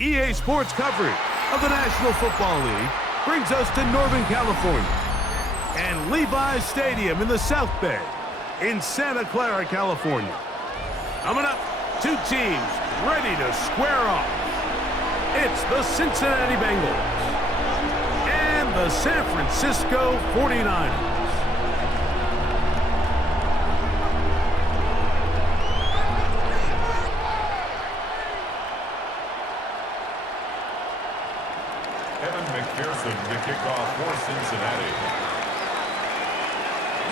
EA Sports coverage of the National Football League brings us to Northern California and Levi's Stadium in the South Bay in Santa Clara, California. Coming up, two teams ready to square off. It's the Cincinnati Bengals and the San Francisco 49ers. To kick off for Cincinnati.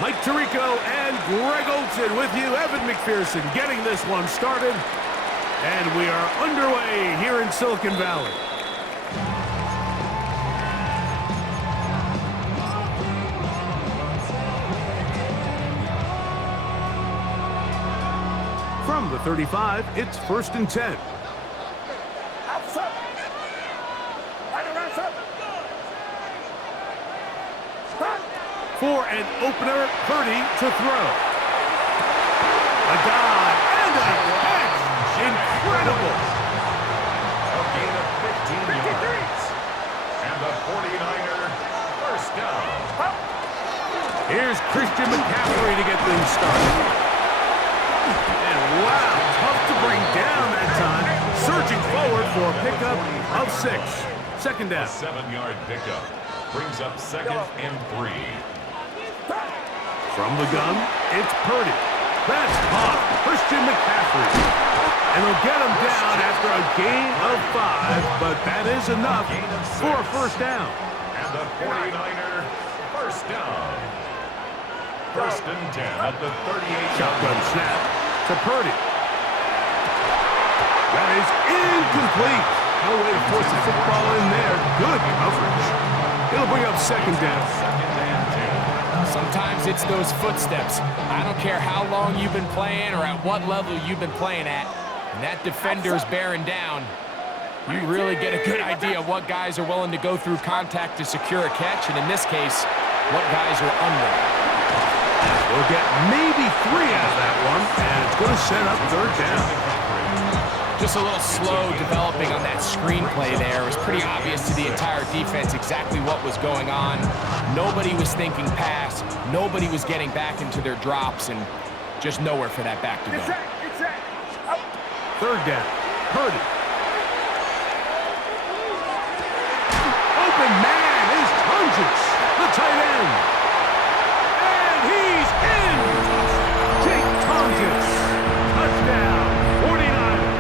Mike Tirico and Greg Olson with you. Evan McPherson getting this one started. And we are underway here in Silicon Valley. From the 35, it's 1st and 10. For an opener, Purdy to throw. A dive and a catch. Incredible. A gain of 15 yards. And the 49er first down. Here's Christian McCaffrey to get things started. And wow, tough to bring down that time. Surging forward for a pickup of 6. Second down. A 7-yard pickup brings up 2nd and 3. From the gun, it's Purdy. That's caught. Christian McCaffrey. And he'll get him down after a gain of 5, but that is enough for a first down. And the 49er first down. 1st and 10 at the 38. Shotgun snap to Purdy. That is incomplete. No way to force the football in there. Good coverage. It'll bring up 2nd down. Sometimes it's those footsteps. I don't care how long you've been playing or at what level you've been playing at. And that defender's bearing down. You really get a good idea of what guys are willing to go through contact to secure a catch, and in this case, what guys are unwilling. We'll get maybe 3 out of that one, and it's going to set up 3rd down. Just a little slow developing on that screenplay there. It was pretty obvious to the entire defense exactly what was going on. Nobody was thinking pass. Nobody was getting back into their drops, and just nowhere for that back to go. 3rd down. Purdy. Open man is Tonjes, the tight end. And he's in. Jake Tonjes. Touchdown. 49ers.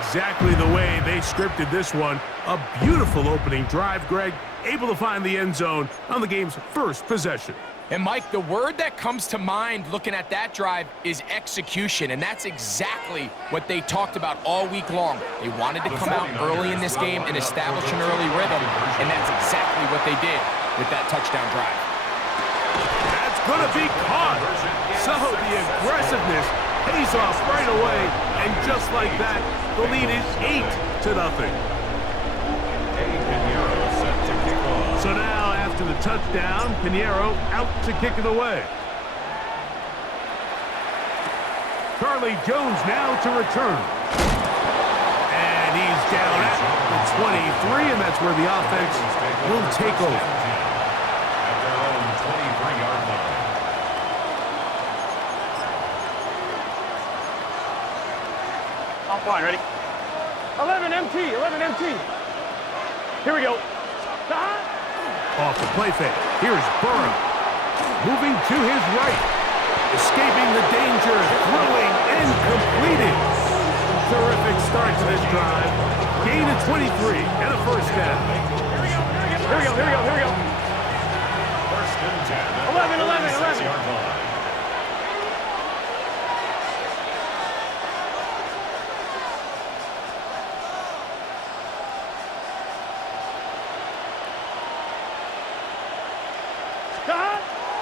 Exactly the way they scripted this one. A beautiful opening drive, Greg. Able to find the end zone on the game's first possession. And Mike, the word that comes to mind looking at that drive is execution, and that's exactly what they talked about all week long. They wanted to come out early in this game and establish an early rhythm, and that's exactly what they did with that touchdown drive. That's going to be caught. So the aggressiveness pays off right away, and just like that, the lead is 8-0. So now, after the touchdown, Pinheiro out to kick it away. Charlie Jones now to return. And he's down at the 23, and that's where the offense will take over. At their own 23-yard line. On point, ready? 11 MT, 11 MT. Here we go. Off the play fake. Here's Burrow. Moving to his right. Escaping the danger. Throwing and completing. Terrific start to this drive. Gain of 23 and a first down. Here we go. 1st and 10. 11, 11, 11. 6-yard line.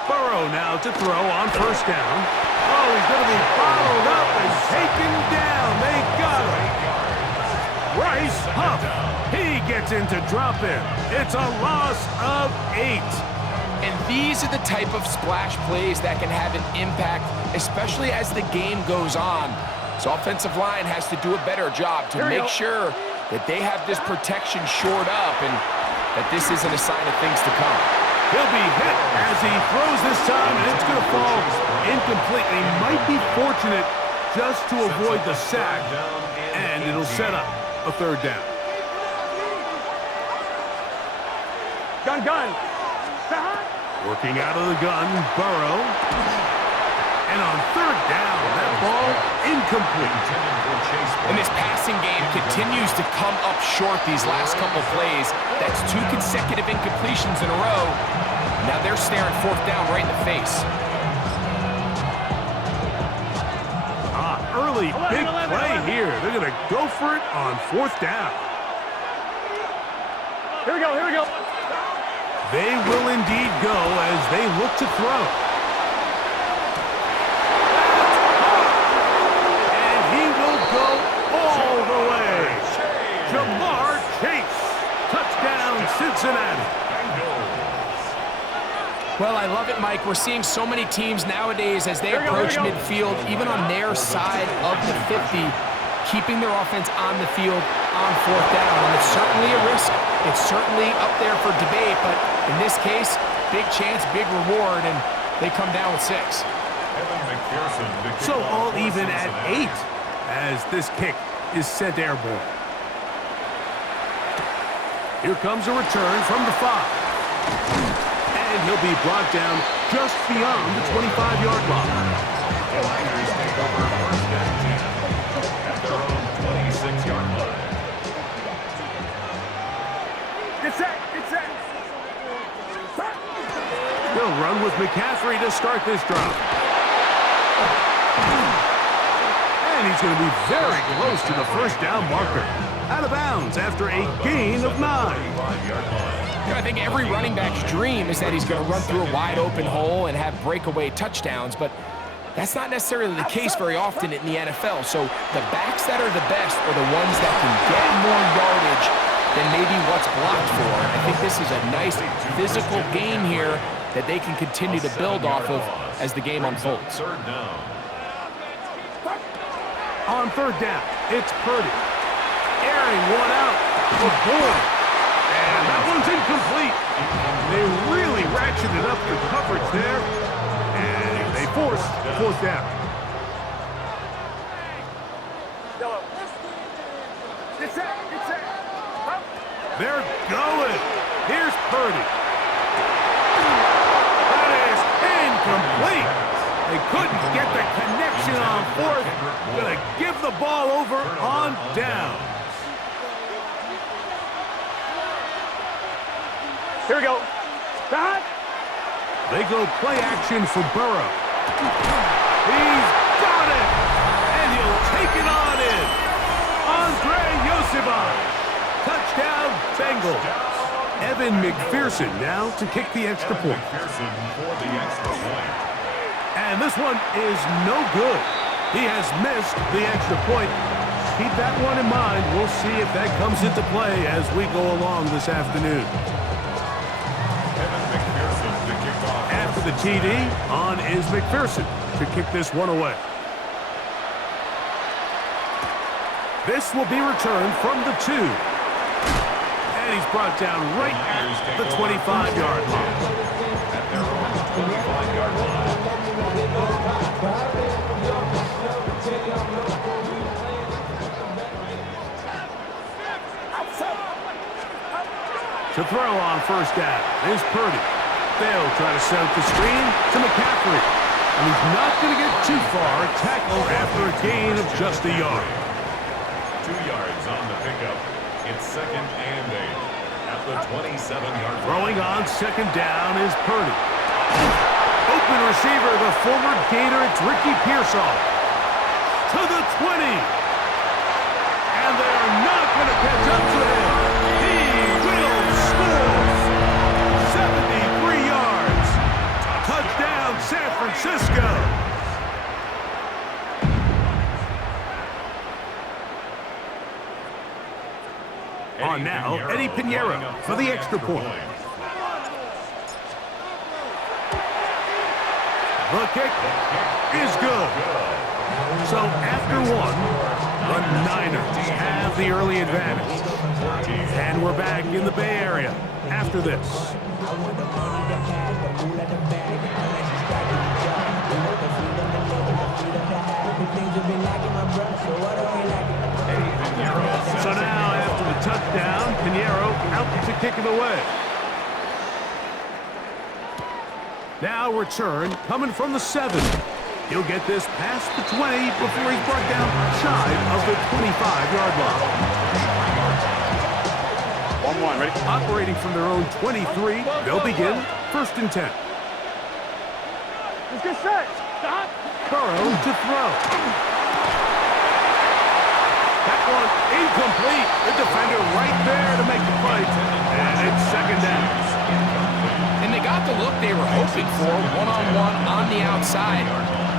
Burrow now to throw on first down. Oh, he's going to be bottled up and taken down. They got him. Bryce Huff. He gets into drop in. It's a loss of 8. And these are the type of splash plays that can have an impact, especially as the game goes on. So offensive line has to do a better job to make sure that they have this protection shored up and that this isn't a sign of things to come. He'll be hit as he throws this time, and it's going to fall incomplete. He might be fortunate just to avoid the sack, and it'll set up a third down. Gun. Working out of the gun, Burrow. And on third down, that ball incomplete. And this passing game continues to come up short these last couple plays. That's 2 consecutive incompletions in a row. Now they're staring fourth down right in the face. Early big play here. They're going to go for it on fourth down. Here we go. They will indeed go as they look to throw. And he will go all the way. Jamar Chase. Touchdown, Cincinnati. Well, I love it, Mike. We're seeing so many teams nowadays as they approach midfield, even on their side of the 50, keeping their offense on the field on fourth down. And it's certainly a risk. It's certainly up there for debate, but in this case, big chance, big reward, and they come down with 6. So all even at 8 as this kick is sent airborne. Here comes a return from the 5. And he'll be brought down just beyond the 25-yard line. It's set. He'll run with McCaffrey to start this drive. And he's going to be very close to the first down marker. Out of bounds after a gain of 9. I think every running back's dream is that he's going to run through a wide-open hole and have breakaway touchdowns, but that's not necessarily the case very often in the NFL. So the backs that are the best are the ones that can get more yardage than maybe what's blocked for. And I think this is a nice physical game here that they can continue to build off of as the game unfolds. On third down, it's Purdy. Airing one out for Bourne. And that one's incomplete. They really ratcheted up the coverage there. And they forced fourth down. It's set. They're going. Here's Purdy. That is incomplete. They couldn't get the connection on fourth. Gonna give the ball over on down. Here we go. They go play action for Burrow. He's got it. And he'll take it on in. Andre Yosibach. Touchdown, Bengals. Evan McPherson now to kick the extra point. And this one is no good. He has missed the extra point. Keep that one in mind. We'll see if that comes into play as we go along this afternoon. After the TD, on is McPherson to kick this one away. This will be returned from the 2. And he's brought down right at the 25-yard line. To throw on first down is Purdy. They'll try to set up the screen to McCaffrey. And he's not going to get too far. Tackle after a gain of just a yard. 2 yards on the pickup. It's 2nd and 8 at the 27-yard line. Throwing on second down is Purdy. Open receiver, the former Gator, it's Ricky Pearsall. To the 20. And they are not going to catch up to him. He will score. 73 yards. Touchdown, San Francisco. On now, Eddie Pinheiro for the extra point. The kick is good. So after one, the Niners have the early advantage. And we're back in the Bay Area after this. So now, after the touchdown, Pinheiro out to kick it away. Now return coming from the 7. He'll get this past the 20 before he's brought down shy of the 25-yard line. 1-1, ready? Operating from their own 23, they'll begin 1st and 10. Let's get set. Stop. Burrow to throw. That one incomplete. The defender right there to make the play. And it's 2nd down. And they got the look they were hoping for, one-on-one on the outside.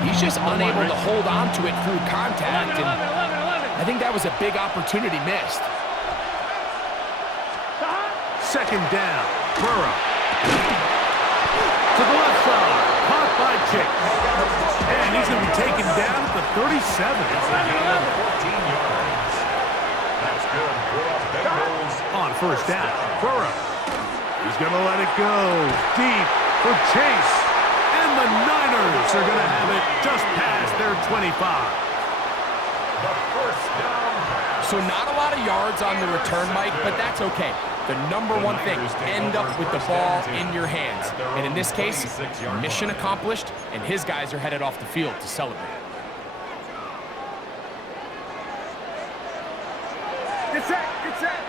He's just unable to hold on to it through contact, and I think that was a big opportunity missed. 2nd down. Burrow. To the left side. Caught by Chick. And he's going to be taken down at the 37. 14 yards. That's good for the Bengals. On 1st down. Burrow. He's going to let it go. Deep for Chase. And the Niners are going to have it just past their 25. The 1st down pass. So not a lot of yards on the return, Mike, but that's okay. The number one thing, end up with the ball in your hands. And in this case, mission accomplished, and his guys are headed off the field to celebrate. Get set. Get set.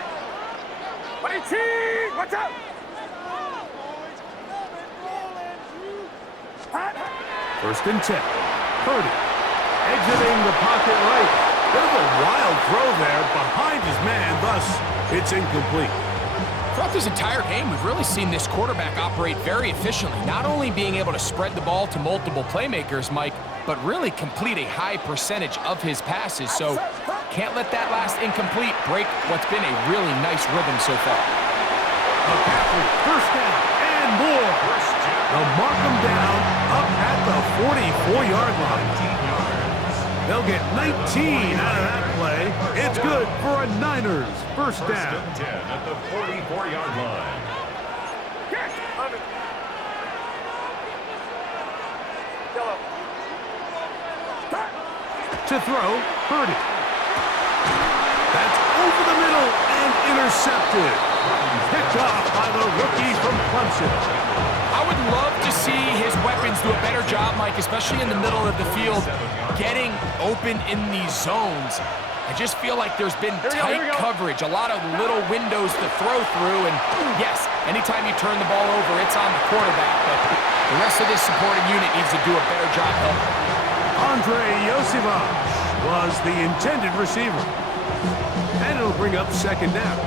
18. Watch out. 1st and 10. Purdy exiting the pocket right. Bit of a wild throw there behind his man, thus it's incomplete. Throughout this entire game, we've really seen this quarterback operate very efficiently, not only being able to spread the ball to multiple playmakers, Mike, but really complete a high percentage of his passes. So can't let that last incomplete break what's been a really nice rhythm so far. McCaffrey, 1st down and more. They'll mark him down up at the 44-yard line. They'll get 19 out of that play. It's good for a Niners 1st down. 1st and 10 at the 44-yard line. To throw, Purdy. That's over the middle and intercepted. Picked off by the rookie from Clemson. I would love to see his weapons do a better job, Mike, especially in the middle of the field, getting open in these zones. I just feel like there's been tight coverage, a lot of little windows to throw through, and yes, anytime you turn the ball over, it's on the quarterback, but the rest of this supporting unit needs to do a better job helping. Andre Yosivach was the intended receiver. And it'll bring up 2nd down.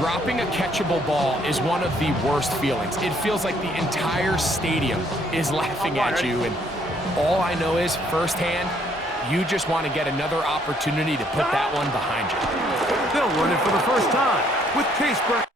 Dropping a catchable ball is one of the worst feelings. It feels like the entire stadium is laughing at you, and all I know is firsthand, you just want to get another opportunity to put that one behind you. They'll run it for the 1st time with Case Brown.